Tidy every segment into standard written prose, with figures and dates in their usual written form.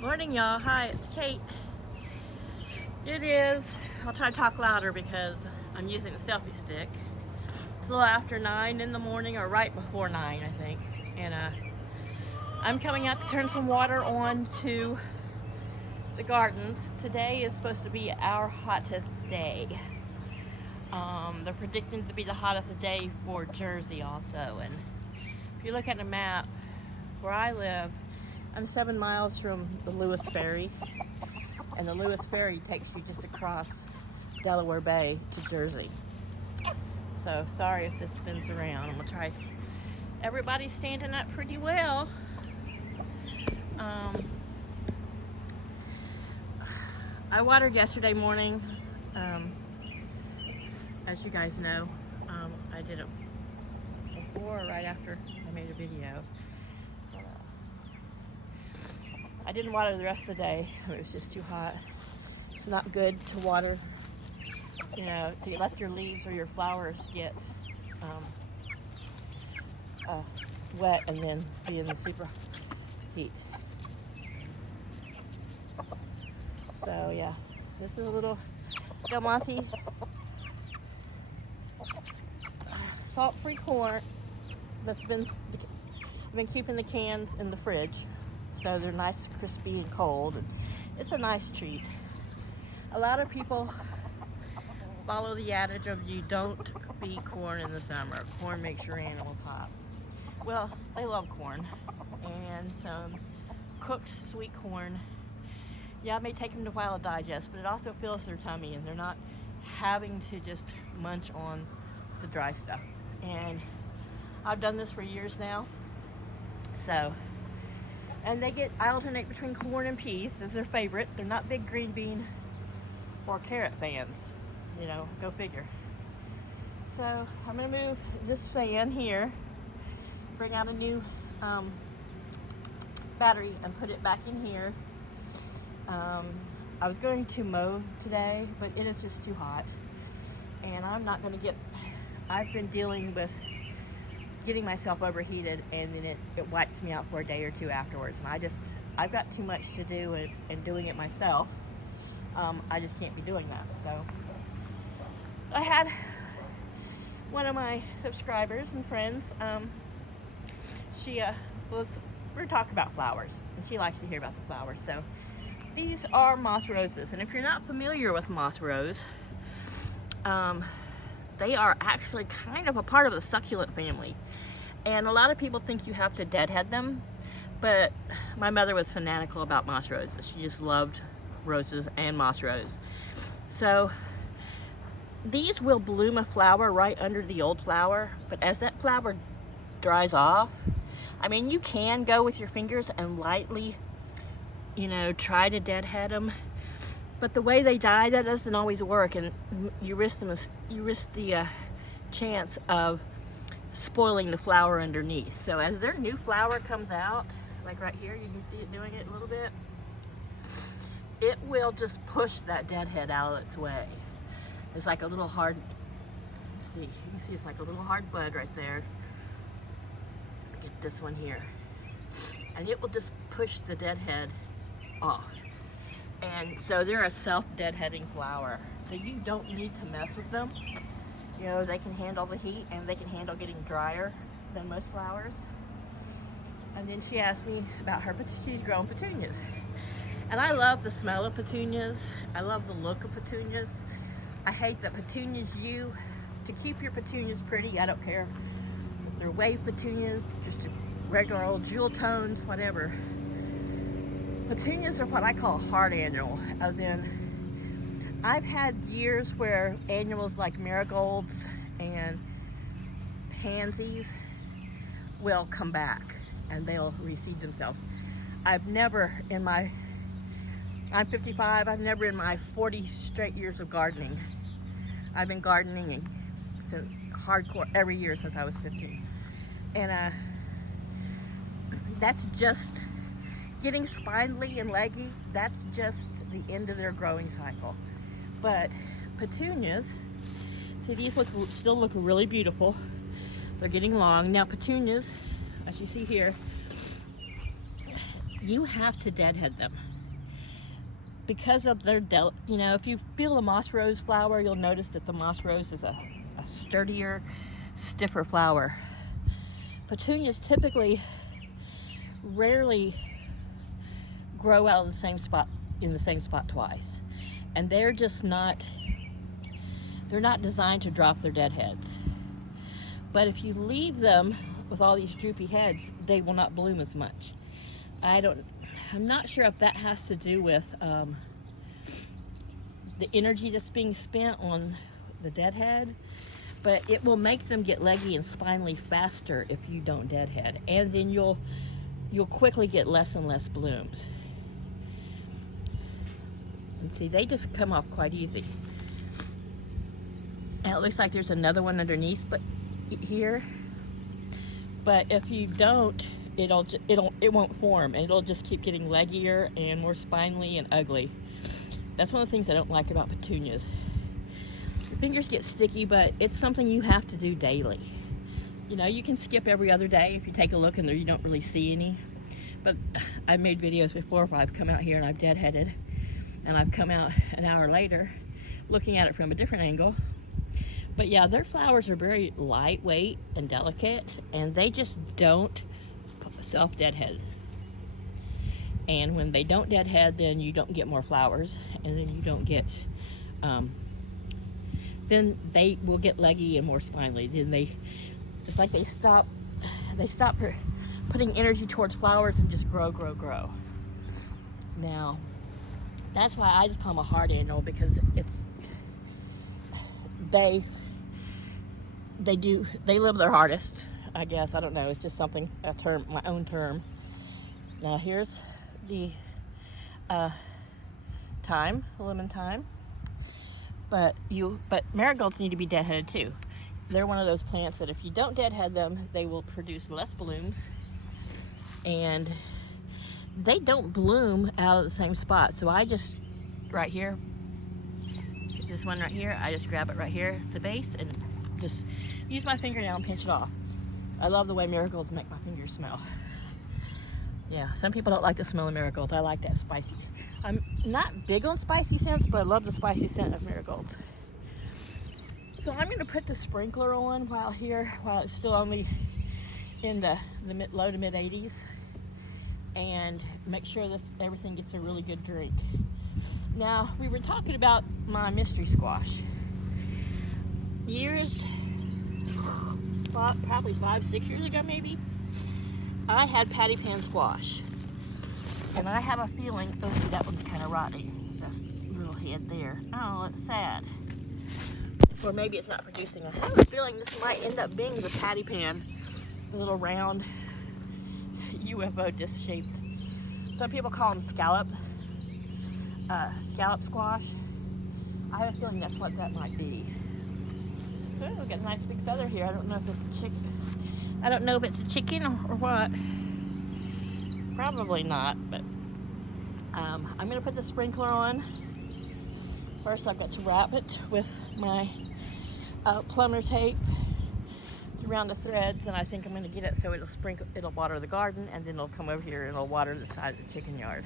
Morning, y'all. Hi, it's Kate. It is, I'll try to talk louder because I'm using a selfie stick. It's a little after 9 in the morning, or right before 9, I think. And I'm coming out to turn some water on to the gardens. Today is supposed to be our hottest day. They're predicting to be the hottest day for Jersey also. And if you look at the map, where I live, I'm 7 miles from the Lewis Ferry. And the Lewis Ferry takes you just across Delaware Bay to Jersey. So sorry if this spins around. I'm gonna try. Everybody's standing up pretty well. I watered yesterday morning. As you guys know, I did it before or right after I made a video. I didn't water the rest of the day. It was just too hot. It's not good to water, to let your leaves or your flowers get wet and then be in the super heat. So yeah, this is a little Del Monte salt-free corn that's been keeping the cans in the fridge, so they're nice, crispy, and cold. It's a nice treat. A lot of people follow the adage of you don't feed corn in the summer. Corn makes your animals hot. Well, they love corn, and some cooked sweet corn. Yeah, it may take them a while to digest, but it also fills their tummy, and they're not having to just munch on the dry stuff. And I've done this for years now. So, and I alternate between corn and peas as their favorite. They're not big green bean or carrot fans, go figure. So I'm gonna move this fan here, bring out a new battery and put it back in here. I was going to mow today, but it is just too hot. And I'm not gonna I've been dealing with getting myself overheated, and then it wipes me out for a day or two afterwards. And I've got too much to do and doing it myself. I just can't be doing that. So I had one of my subscribers and friends, we were talking about flowers, and she likes to hear about the flowers. So these are moss roses, and if you're not familiar with moss rose, they are actually kind of a part of the succulent family. And a lot of people think you have to deadhead them, but my mother was fanatical about moss roses. She just loved roses and moss rose. So these will bloom a flower right under the old flower, but as that flower dries off, you can go with your fingers and lightly, try to deadhead them, but the way they die, that doesn't always work, and you risk the chance of spoiling the flower underneath. So as their new flower comes out, like right here, you can see it doing it a little bit, it will just push that deadhead out of its way. It's like a little hard, you can see it's like a little hard bud right there. Get this one here. And it will just push the deadhead off. And so they're a self-deadheading flower. So you don't need to mess with them. They can handle the heat, and they can handle getting drier than most flowers. And then she asked me about she's grown petunias. And I love the smell of petunias. I love the look of petunias. I hate that to keep your petunias pretty, I don't care if they're wave petunias, just regular old jewel tones, whatever. Petunias are what I call a hard annual, as in, I've had years where annuals like marigolds and pansies will come back and they'll reseed themselves. I'm 55, I've never in my 40 straight years of gardening, I've been gardening since hardcore every year since I was 15. And that's just getting spindly and leggy. That's just the end of their growing cycle. But petunias, see, these still look really beautiful. They're getting long. Now petunias, as you see here, you have to deadhead them because of their you know, if you feel the moss rose flower, you'll notice that the moss rose is a sturdier, stiffer flower. Petunias typically rarely grow out in the same spot twice, and they're just not designed to drop their deadheads. But if you leave them with all these droopy heads, they will not bloom as much. I'm not sure if that has to do with the energy that's being spent on the deadhead, but it will make them get leggy and spindly faster if you don't deadhead, and then you'll quickly get less and less blooms. And see, they just come off quite easy. And it looks like there's another one underneath, but here. But if you don't, it won't form, and it'll just keep getting leggier and more spindly and ugly. That's one of the things I don't like about petunias. Your fingers get sticky, but it's something you have to do daily. You know, you can skip every other day if you take a look and there you don't really see any. But I've made videos before where I've come out here and I've deadheaded, and I've come out an hour later looking at it from a different angle. But yeah, their flowers are very lightweight and delicate, and they just don't self-deadhead. And when they don't deadhead, then you don't get more flowers, and then you don't get, then they will get leggy and more spindly. Then it's like they stop putting energy towards flowers and just grow. Now, that's why I just call them a hard annual, because they live their hardest, I guess. I don't know, it's just something, my own term. Now here's the lemon thyme. But marigolds need to be deadheaded too. They're one of those plants that if you don't deadhead them, they will produce less blooms, and they don't bloom out of the same spot. So I just, right here, this one right here, I just grab it right here at the base and just use my fingernail and pinch it off. I love the way marigolds make my fingers smell. Yeah, some people don't like the smell of marigolds. I like that spicy. I'm not big on spicy scents, but I love the spicy scent of marigolds. So I'm going to put the sprinkler on while it's still only in the low to mid 80s, and make sure everything gets a really good drink. Now, we were talking about my mystery squash. Probably 5-6 years ago maybe, I had patty pan squash. And I have a feeling, oh, see, that one's kind of rotting. That's little head there. Oh, it's sad. Or maybe it's not producing. I have a feeling this might end up being the patty pan, the little round UFO disc shaped. Some people call them scallop squash. I have a feeling that's what that might be. Ooh, we got a nice big feather here. I don't know if it's a chicken. I don't know if it's a chicken or what. Probably not, but I'm going to put the sprinkler on. First, I've got to wrap it with my plumber tape around the threads, and I think I'm going to get it so it'll water the garden, and then it'll come over here and it'll water the side of the chicken yard,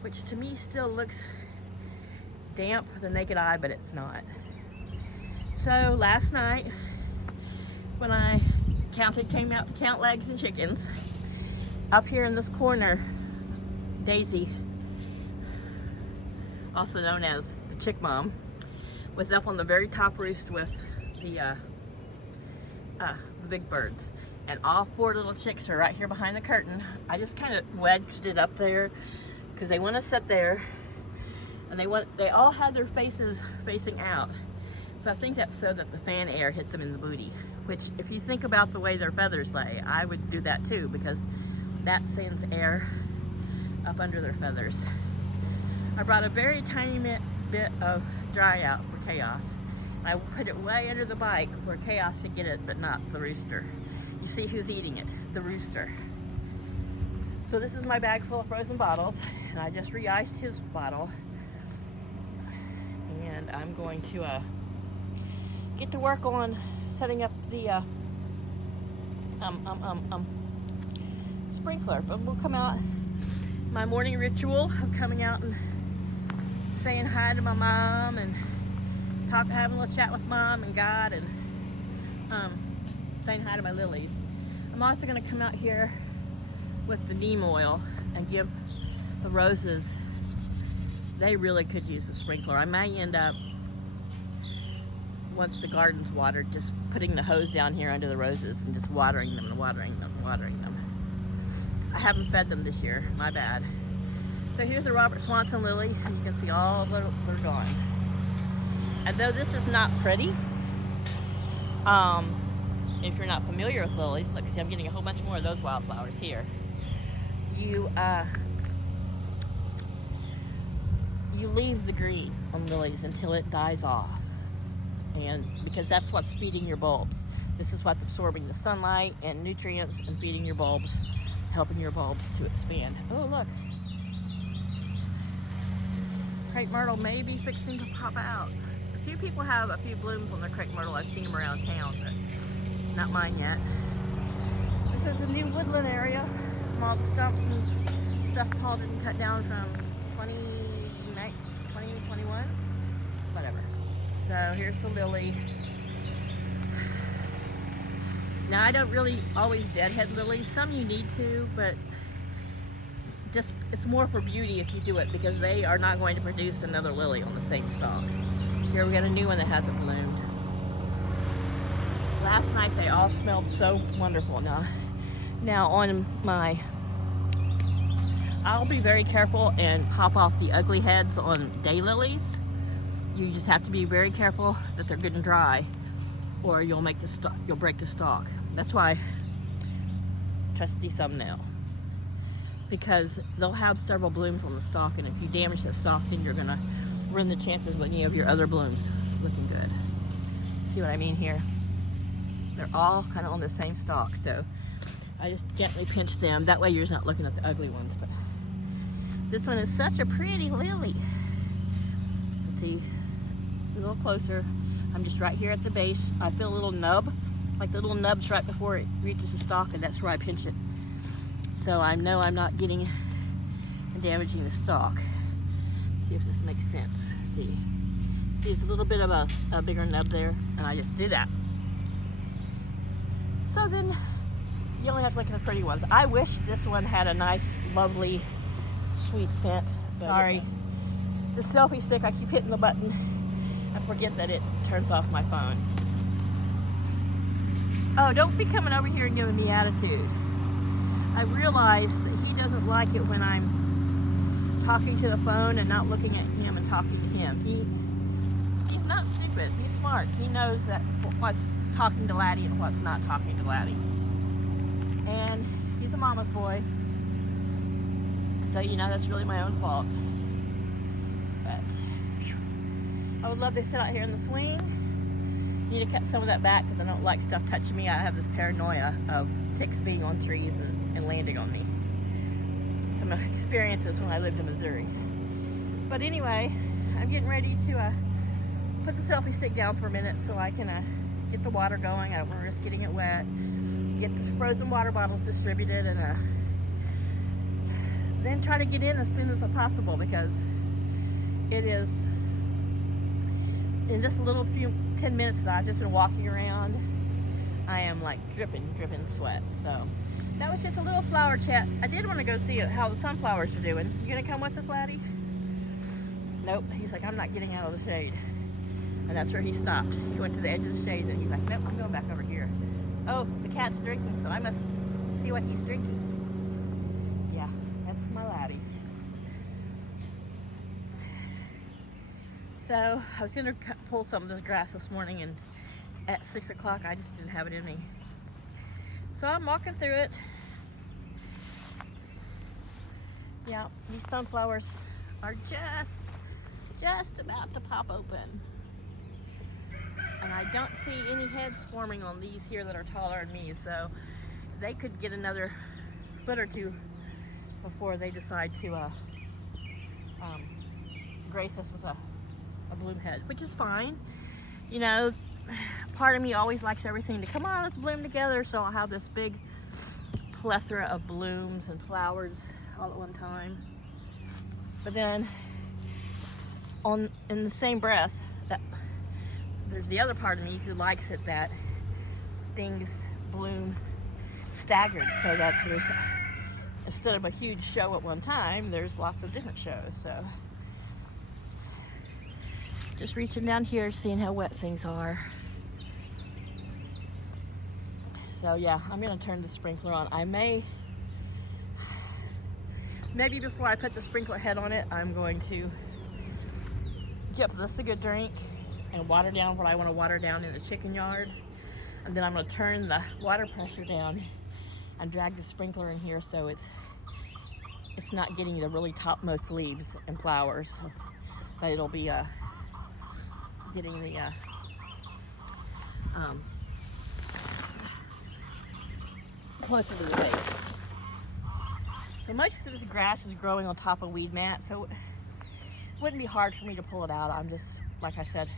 which to me still looks damp with the naked eye, but it's not. So last night, when I came out to count legs and chickens, up here in this corner, Daisy, also known as the chick mom, was up on the very top roost with the big birds, and all 4 little chicks are right here behind the curtain. I just kind of wedged it up there because they want to sit there, and they all have their faces facing out. So I think that's so that the fan air hits them in the booty, which, if you think about the way their feathers lay, I would do that too, because that sends air up under their feathers. I brought a very tiny bit of dry out for Chaos. I put it way under the bike where Chaos could get it, but not the rooster. You see who's eating it? The rooster. So this is my bag full of frozen bottles, and I just re-iced his bottle. And I'm going to get to work on setting up the sprinkler. But we'll come out my morning ritual of coming out and saying hi to my mom and having a little chat with mom and God, and saying hi to my lilies. I'm also going to come out here with the neem oil and give the roses. They really could use a sprinkler. I may end up, once the garden's watered, just putting the hose down here under the roses and just watering them and watering them and watering them. I haven't fed them this year, my bad. So here's a Robert Swanson lily, and you can see all they're gone. And though this is not pretty, if you're not familiar with lilies, look, see, I'm getting a whole bunch more of those wildflowers here. You leave the green on lilies until it dies off, and because that's what's feeding your bulbs. This is what's absorbing the sunlight and nutrients and feeding your bulbs, helping your bulbs to expand. Oh, look. Crepe myrtle may be fixing to pop out. A few people have a few blooms on their crepe myrtle. I've seen them around town, but not mine yet. This is a new woodland area. All the stumps and stuff Paul didn't cut down from 2021, whatever. So here's the lilies. Now I don't really always deadhead lilies. Some you need to, but just it's more for beauty if you do it, because they are not going to produce another lily on the same stalk. Here we got a new one that hasn't bloomed. Last night they all smelled so wonderful. Now on my, I'll be very careful and pop off the ugly heads on daylilies. You just have to be very careful that they're good and dry, or you'll break the stalk. That's why trusty thumbnail, because they'll have several blooms on the stalk, and if you damage that stalk, then you're gonna ruin the chances of any of your other blooms looking good. See what I mean here? They're all kind of on the same stalk, so I just gently pinch them. That way you're just not looking at the ugly ones. But this one is such a pretty lily. Let's see, a little closer. I'm just right here at the base. I feel a little nub, like the little nubs right before it reaches the stalk, and that's where I pinch it. So I know I'm not getting and damaging the stalk. See if this makes sense. See, it's a little bit of a bigger nub there, and I just do that. So then you only have to look at the pretty ones. I wish this one had a nice, lovely, sweet scent. Sorry. The selfie stick, I keep hitting the button. I forget that it turns off my phone. Oh, don't be coming over here and giving me attitude. I realize that he doesn't like it when I'm talking to the phone and not looking at him and talking to him. He's not stupid. He's smart. He knows that what's talking to Laddie and what's not talking to Laddie. And he's a mama's boy. So, you know, that's really my own fault. But I would love to sit out here in the swing. Need to cut some of that back because I don't like stuff touching me. I have this paranoia of ticks being on trees and landing on me. Some experiences when I lived in Missouri. But anyway, I'm getting ready to put the selfie stick down for a minute so I can get the water going. I don't want to risk getting it wet. Get the frozen water bottles distributed, and then try to get in as soon as possible, because it is, in this little 10 minutes that I've just been walking around, I am like dripping sweat. So that was just a little flower chat. I did want to go see how the sunflowers are doing. You gonna come with us, Laddie? Nope. He's like, I'm not getting out of the shade. And that's where he stopped. He went to the edge of the shade, and he's like, nope, I'm going back over here. Oh, the cat's drinking, so I must see what he's drinking. Yeah, that's my Laddie. So I was gonna pull some of this grass this morning, and at 6 o'clock I just didn't have it in me. So I'm walking through it. Yeah, these sunflowers are just about to pop open. And I don't see any heads forming on these here that are taller than me, so they could get another foot or two before they decide to grace us with a bloom head, which is fine. You know, part of me always likes everything to come on, let's bloom together, so I'll have this big plethora of blooms and flowers all at one time. But then, in the same breath, there's the other part of me who likes it that things bloom staggered, so that there's, instead of a huge show at one time, there's lots of different shows. So just reaching down here, seeing how wet things are. So yeah, I'm gonna turn the sprinkler on. I maybe before I put the sprinkler head on it, I'm going to give this a good drink and water down what I want to water down in the chicken yard. And then I'm going to turn the water pressure down and drag the sprinkler in here so it's not getting the really topmost leaves and flowers, but it'll be getting the closer to the base. So most of this grass is growing on top of weed mat, so it wouldn't be hard for me to pull it out. I'm just, like I said,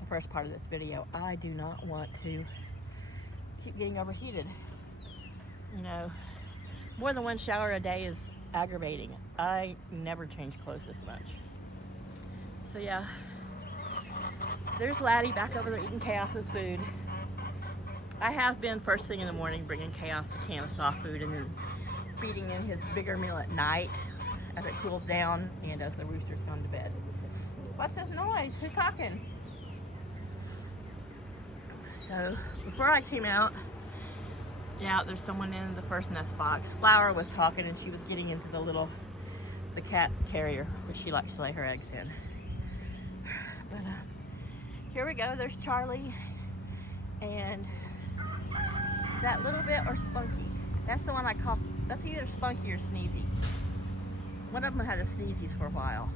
the first part of this video, I do not want to keep getting overheated. You know, more than one shower a day is aggravating. I never change clothes this much. So yeah, there's Laddie back over there eating Chaos's food. I have been first thing in the morning bringing Chaos a can of soft food and then feeding in his bigger meal at night as it cools down and as the rooster's gone to bed. What's this noise? Who's talking? So before I came out, yeah, there's someone in the first nest box. Flower was talking and she was getting into the cat carrier, which she likes to lay her eggs in. But here we go. There's Charlie and that little bit or Spunky. That's the one I call, that's either Spunky or Sneezy. One of them had the sneezies for a while.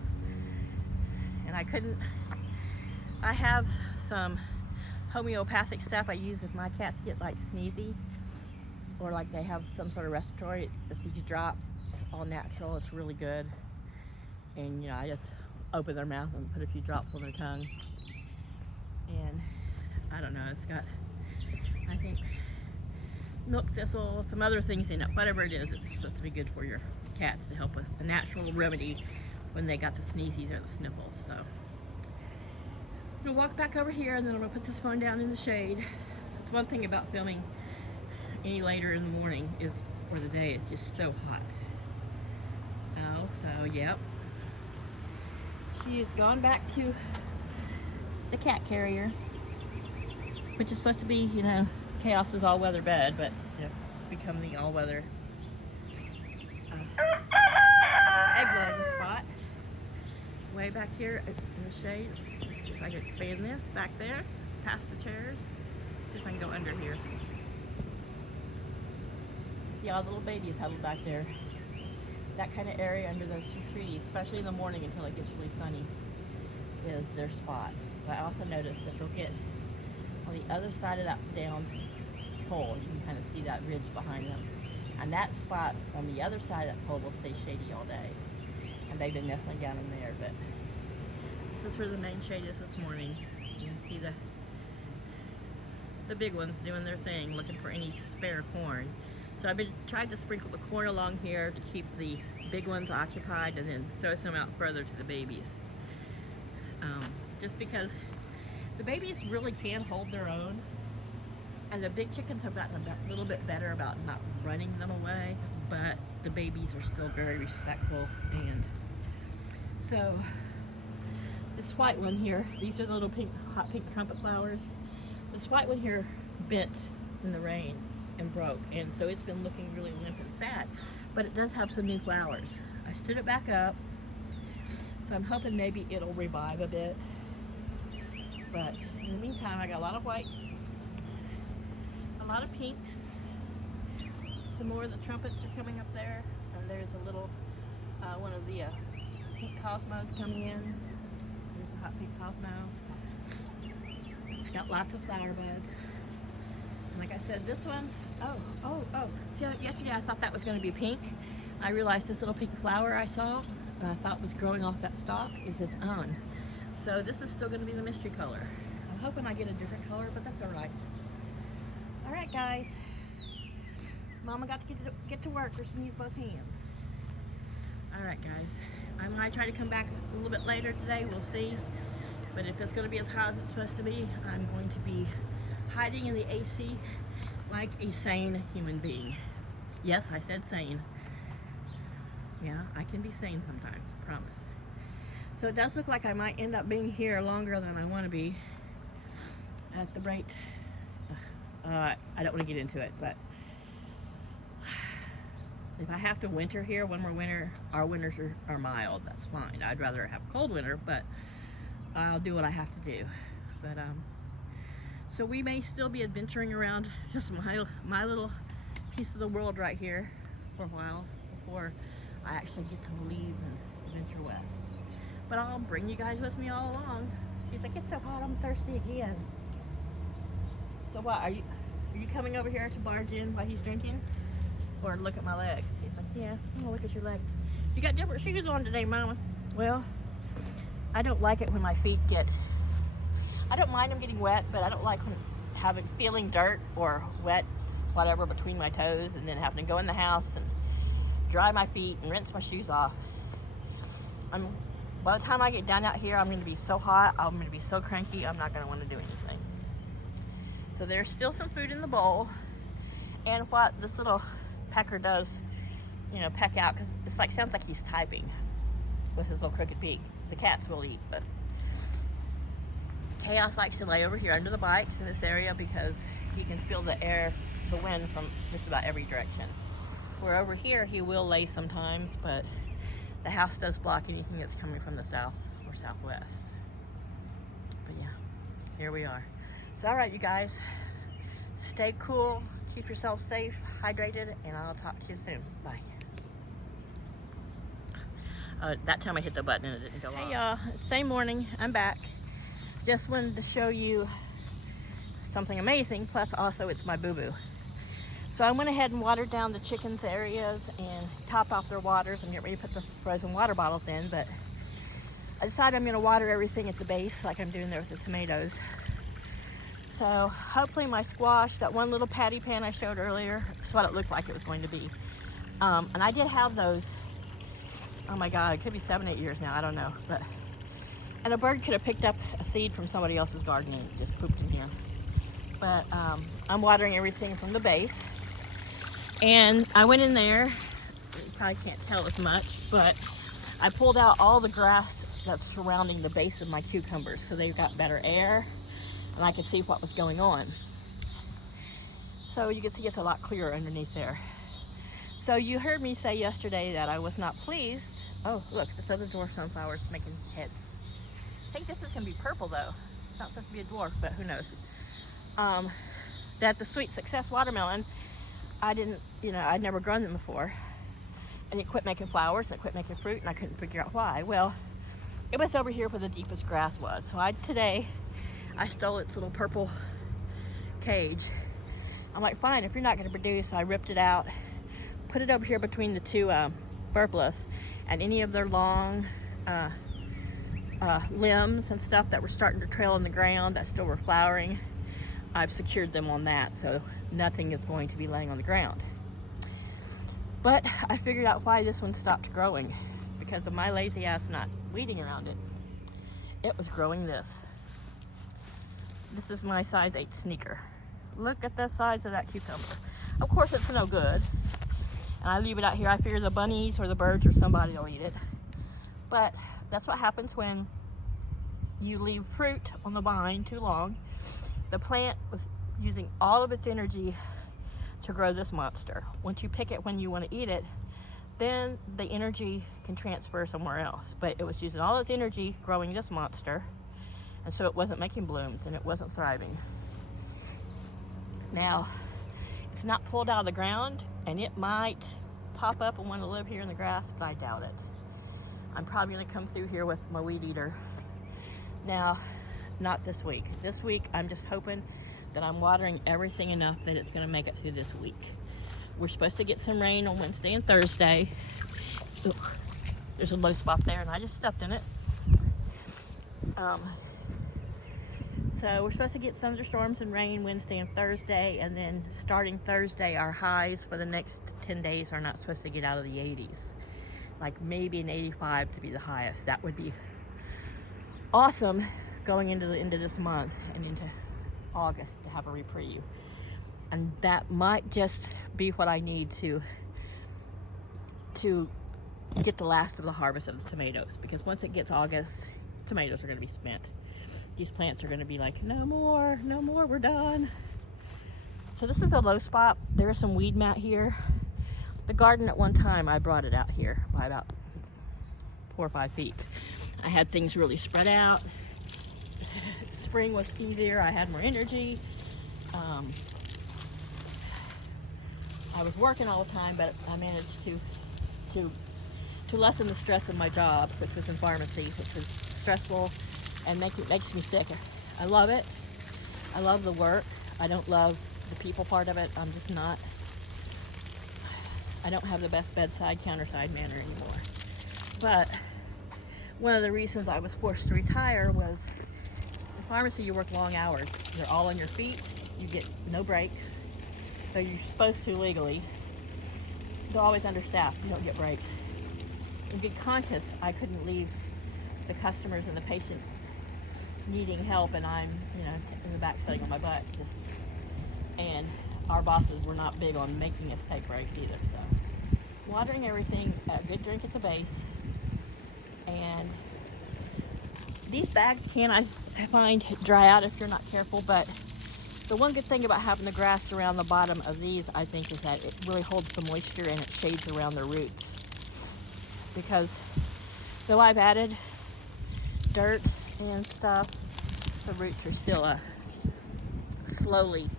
And I have some homeopathic stuff I use if my cats get like sneezy or like they have some sort of respiratory. It's these drops, it's all natural, it's really good. And you know, I just open their mouth and put a few drops on their tongue. And I don't know, it's got, I think, milk thistle, some other things in it. Whatever it is, it's supposed to be good for your cats to help with a natural remedy when they got the sneezies or the sniffles. So I'm gonna walk back over here and then I'm gonna put this phone down in the shade. That's one thing about filming any later in the morning is, or the day, it's just so hot. Oh, so yep. She has gone back to the cat carrier, which is supposed to be, you know, Chaos's all-weather bed, but you know, it's become the all-weather egg-laying spot. Way back here in the shade. Let's see if I can expand this back there, past the chairs. See if I can go under here. See all the little babies huddled back there. That kind of area under those two trees, especially in the morning until it gets really sunny, is their spot. But I also noticed that they'll get on the other side of that downed pole. You can kind of see that ridge behind them. And that spot on the other side of that pole will stay shady all day. And they've been nestling down in there, but this is where the main shade is this morning. You can see the big ones doing their thing, looking for any spare corn. So I've been trying to sprinkle the corn along here to keep the big ones occupied and then throw some out further to the babies. Just because the babies really can hold their own, and the big chickens have gotten a little bit better about not running them away, but the babies are still very respectful. And so this white one here, these are the little pink, hot pink trumpet flowers. This white one here bent in the rain and broke, and so it's been looking really limp and sad, but it does have some new flowers. I stood it back up, so I'm hoping maybe it'll revive a bit. But in the meantime, I got a lot of whites, a lot of pinks, some more of the trumpets are coming up there, and there's a little one of the pink cosmos coming in. There's the hot pink cosmo. It's got lots of flower buds. And like I said, this one, oh. See, yesterday I thought that was going to be pink. I realized this little pink flower I saw, and I thought was growing off that stalk, is its own. So this is still going to be the mystery color. I'm hoping I get a different color, but that's all right. All right, guys. Mama got to get to work, or she needs both hands. Alright guys, I might try to come back a little bit later today, we'll see. But if it's going to be as hot as it's supposed to be, I'm going to be hiding in the AC like a sane human being. Yes, I said sane. Yeah, I can be sane sometimes, I promise. So it does look like I might end up being here longer than I want to be at the rate. I don't want to get into it, but if I have to winter here, one more winter, our winters are mild, that's fine. I'd rather have a cold winter, but I'll do what I have to do. But so we may still be adventuring around just my little piece of the world right here for a while before I actually get to leave and venture west. But I'll bring you guys with me all along. He's like, it's so hot, I'm thirsty again. So what, are you coming over here to barge in while he's drinking? Or look at my legs? He's like, yeah, I'm gonna look at your legs. You got different shoes on today, Mama. Well, I don't like it when my feet get, I don't mind them getting wet, but I don't like when feeling dirt or wet, whatever, between my toes, and then having to go in the house and dry my feet and rinse my shoes off. By the time I get down out here, I'm going to be so hot, I'm going to be so cranky, I'm not going to want to do anything. So there's still some food in the bowl, and what this little pecker does, you know, peck out, because it's like, sounds like he's typing with his little crooked beak. The cats will eat, but Chaos likes to lay over here under the bikes in this area because he can feel the air, the wind from just about every direction. Where over here he will lay sometimes, but the house does block anything that's coming from the south or southwest. But yeah, here we are. So alright you guys, stay cool, keep yourself safe, hydrated, and I'll talk to you soon. Bye. That time I hit the button and it didn't go off. Hey y'all, same morning, I'm back. Just wanted to show you something amazing, plus also it's my boo-boo. So I went ahead and watered down the chickens' areas and topped off their waters. I'm getting ready to put the frozen water bottles in, but I decided I'm gonna water everything at the base like I'm doing there with the tomatoes. So hopefully my squash, that one little patty pan I showed earlier, that's what it looked like it was going to be. And I did have those, oh my God, it could be 7, 8 years now, I don't know. And a bird could have picked up a seed from somebody else's garden and just pooped in here. But I'm watering everything from the base. And I went in there, you probably can't tell as much, but I pulled out all the grass that's surrounding the base of my cucumbers so they've got better air and I could see what was going on. So you can see it's a lot clearer underneath there. So you heard me say yesterday that I was not pleased. Oh, look, this other dwarf sunflower is making heads. I think this is going to be purple though. It's not supposed to be a dwarf, but who knows. That the Sweet Success watermelon, I'd never grown them before. And it quit making flowers, and it quit making fruit, and I couldn't figure out why. Well, it was over here where the deepest grass was. So today, I stole its little purple cage. I'm like, fine, if you're not going to produce, I ripped it out, put it over here between the two burpless, and any of their long limbs and stuff that were starting to trail in the ground that still were flowering, I've secured them on that, so nothing is going to be laying on the ground. But I figured out why this one stopped growing, because of my lazy ass not weeding around it. It was growing this. This is my size 8 sneaker. Look at the size of that cucumber. Of course it's no good, and I leave it out here. I figure the bunnies or the birds or somebody will eat it. But that's what happens when you leave fruit on the vine too long. The plant was using all of its energy to grow this monster. Once you pick it when you want to eat it, then the energy can transfer somewhere else. But it was using all its energy growing this monster, and so it wasn't making blooms and it wasn't thriving. Now, it's not pulled out of the ground, and it might pop up and want to live here in the grass, but I doubt it. I'm probably going to come through here with my weed eater. Now, not this week. This week, I'm just hoping that I'm watering everything enough that it's going to make it through this week. We're supposed to get some rain on Wednesday and Thursday. Ugh, there's a low spot there, and I just stepped in it. So we're supposed to get thunderstorms and rain Wednesday and Thursday, and then starting Thursday, our highs for the next 10 days are not supposed to get out of the 80s. like maybe an 85 to be the highest. That would be awesome going into the end of this month and into August to have a reprieve. And that might just be what I need to get the last of the harvest of the tomatoes, because once it gets August, tomatoes are going to be spent. These plants are going to be like, no more, we're done. So this is a low spot. There is some weed mat here. The garden at one time, I brought it out here by about 4 or 5 feet. I had things really spread out. Spring was easier. I had more energy. I was working all the time, but I managed to lessen the stress of my job, which was in pharmacy, which was stressful and makes me sick. I love it. I love the work. I don't love the people part of it. I don't have the best bedside counterside manner anymore. But one of the reasons I was forced to retire was in pharmacy you work long hours. You're all on your feet. You get no breaks. So you're supposed to legally. You're always understaffed. You don't get breaks. In good conscience, I couldn't leave the customers and the patients needing help, and I'm, in the back sitting on my butt. And our bosses were not big on making us take breaks either. So watering everything, a good drink at the base, and these bags I find dry out if you're not careful. But the one good thing about having the grass around the bottom of these, I think, is that it really holds the moisture and it shades around the roots. Because though I've added dirt and stuff, the roots are still slowly,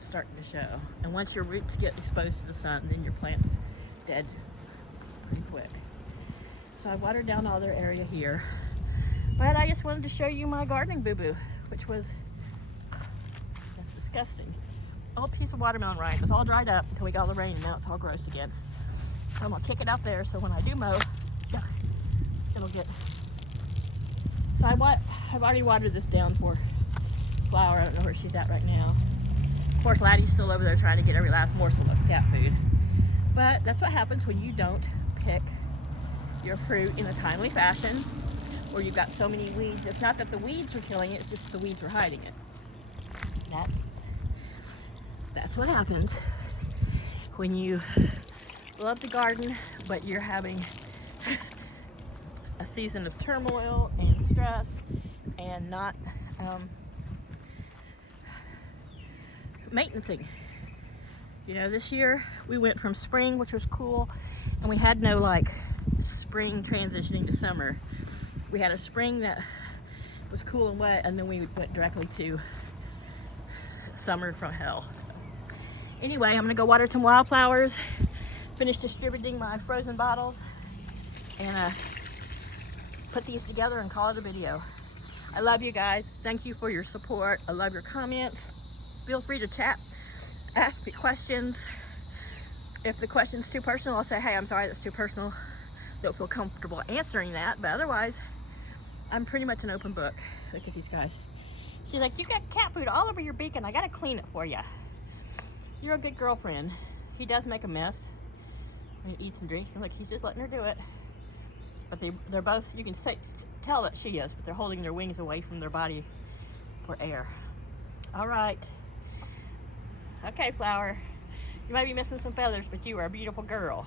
starting to show. And once your roots get exposed to the sun, then your plant's dead pretty quick. So I watered down all their area here. But I just wanted to show you my gardening boo-boo, which was, that's disgusting. Old piece of watermelon rind. It was all dried up until we got all the rain, and now it's all gross again. So I'm gonna kick it out there so when I do mow, it'll get. So I've already watered this down for Flower. I don't know where she's at right now. Of course, Laddie's still over there trying to get every last morsel of cat food. But that's what happens when you don't pick your fruit in a timely fashion, or you've got so many weeds. It's not that the weeds are killing it, it's just the weeds are hiding it. That's what happens when you love the garden, but you're having a season of turmoil and stress and not maintenancing. This year we went from spring, which was cool, and we had no spring transitioning to summer. We had a spring that was cool and wet, and then we went directly to summer from hell. Anyway, I'm gonna go water some wildflowers, finish distributing my frozen bottles, and put these together and call it a video. I love you guys. Thank you for your support. I love your comments. Feel free to chat, ask me questions. If the question's too personal, I'll say, hey, I'm sorry, that's too personal. Don't feel comfortable answering that, but otherwise, I'm pretty much an open book. Look at these guys. She's like, you got cat food all over your beak and I gotta clean it for you. You're a good girlfriend. He does make a mess when he eats and drinks, and look, he's just letting her do it. But they're both, you can tell that she is, but they're holding their wings away from their body for air. All right. Okay, Flower. You might be missing some feathers, but you are a beautiful girl.